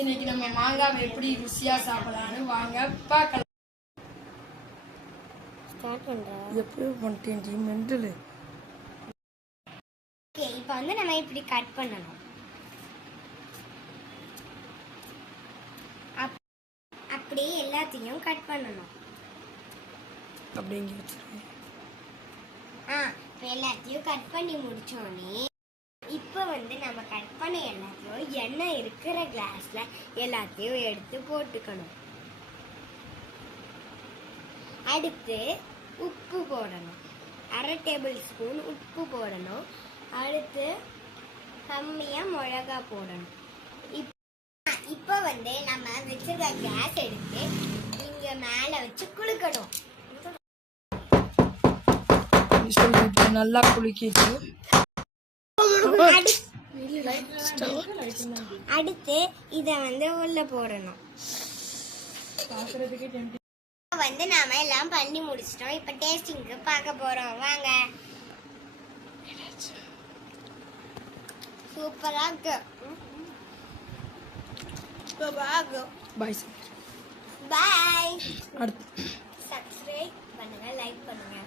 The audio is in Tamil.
இன்னைக்கு நம்ம மாங்காவை எப்படி ருசியா சாப்பிடலாம்னு வாங்க பார்க்கலாம். ஸ்டார்ட் பண்றேன். எப்படி பண்ணிட்டேன் மெண்டல். ஓகே, இப்போ வந்து நம்ம இப்படி கட் பண்ணணும். அப்படியே எல்லாத்தையும் கட் பண்ணணும். அப்படியே இங்கே வச்சிருக்கேன். இப்போ எல்லாத்தையும் கட் பண்ணி முடிச்சோடனே இப்போ வந்து நம்ம கட் பண்ண எல்லாத்தையும் எண்ணெய் இருக்கிற கிளாஸ்ல எல்லாத்தையும் எடுத்து போட்டுக்கணும். அடுத்து உப்பு போடணும். 1/2 டேபிள் ஸ்பூன் உப்பு போடணும். அடுத்து கம்மியாக மிளகா போடணும். இப்போ வந்து நம்ம வச்சிருக்க கேஸ் எடுத்து இங்கே மேலே வச்சு குளிக்கணும். நல்லா குளிக்கிட்டு அடுத்து இதை வந்து உள்ள போடணும். வந்து நாம எல்லாம் பண்ணி முடிச்சிட்டோம். இப்ப டேஸ்டிங்க்கு பார்க்க போறோம். வாங்க. சூப்பரா இருக்கு. பாய். பாய். அடுத்து சப்ஸ்கிரைப் பண்ணுங்க, லைக் பண்ணுங்க.